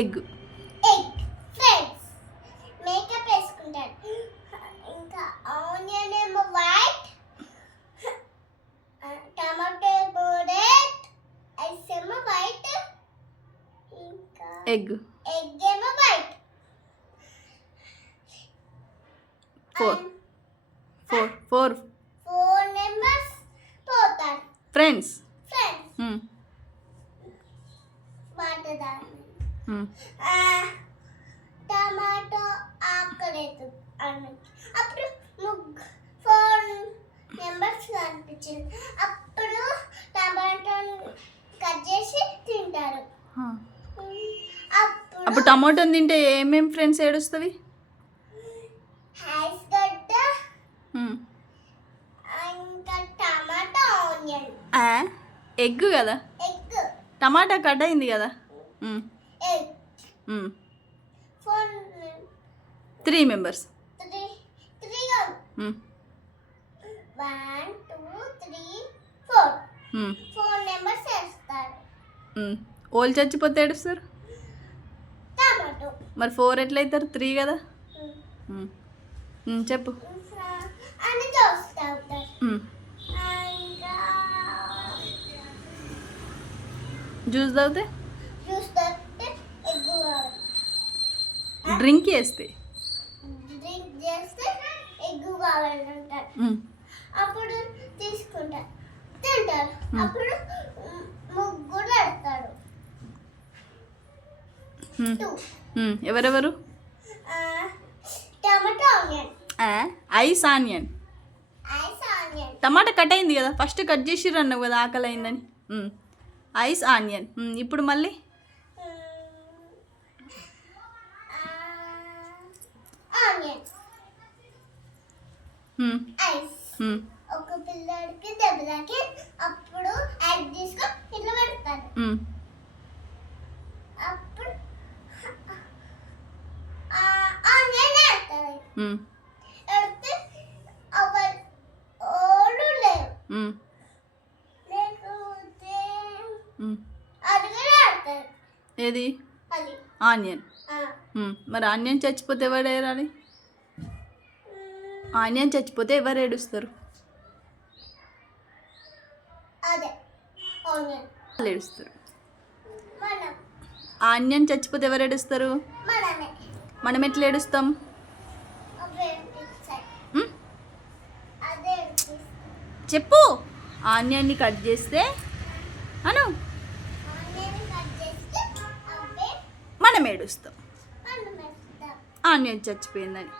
Egg. Egg friends makeup వేసుకుంటారు. ఇంకా onion ఏమో వైట్, టమాటో ఏమో రెడ్, ఐస్ ఏమో వైట్, ఇంకా ఎగ్ ఎగ్ ఏమో వైట్. ఫోర్ మెంబర్స్ పోతారు ఫ్రెండ్స్. టమాటో ఆకలేదు అప్పుడు 4 మెంబర్స్ కనిపించింది. అప్పుడు టమాటో కట్ చేసి తింటారు. అప్పుడు టమాటోని తింటే ఏమేమి ఫ్రెండ్స్ ఏడుస్తుంది? ఐస్ గడ్డ, ఇంకా టమాటో ఆనియన్. ఎగ్ కదా, ఎగ్ టమాటా కట్ అయింది కదా. Egg 3 members. 1 2 3 4 మెంబర్స్ వేస్తారు. ఓళ్ళు చచ్చిపోతే ఏడుస్తారు. టమాటో మరి 4 ఎట్లయితారు? 3 కదా. చెప్పు. అని చూస్తారు. జ్యూస్ తాగితే ఎగ్ కావాలి. డ్రింక్ చేస్తే ఎగ్ కావాలంటారు. అప్పుడు తీసుకుంటారు, తింటారు. అప్పుడు ముగ్గురు ఆడతారు. ఎవరెవరు? Tomato onion. Ice onion. Tomato cut అయింది కదా, ఫస్ట్ కట్ చేసిర్రు అన్నావు కదా ఆకలి అయిందని. Ice onion. ఇప్పుడు మళ్ళీ ఆనియన్ ఐస్. ఒక పిల్లడికి దెబ్బకి అప్పుడు యాడ్ తీసుకొని ఇట్లా పెడతారు. అప్పుడు ఆనియన్ వేస్తారు. వేస్తే ఓడు లేవు, లేకపోతే అది కూడా ఆడతారు. ఏది? అది ఆనియన్. మరి ఆనియన్ చచ్చిపోతే ఎవరు ఏడాలి? ఆనియన్ చచ్చిపోతే ఎవరు ఏడుస్తారు? అదే ఆనియన్ వాళ్ళు ఏడుస్తారు. మనం ఆనియన్ చచ్చిపోతే ఎవరు ఏడుస్తారు? మనమే. మనం ఎట్లా ఏడుస్తాం? అదే చెప్పు. ఆనియన్ని కట్ చేస్తే అను మనం ఏడుస్తాం ఆనియన్ చచ్చిపోయిందని.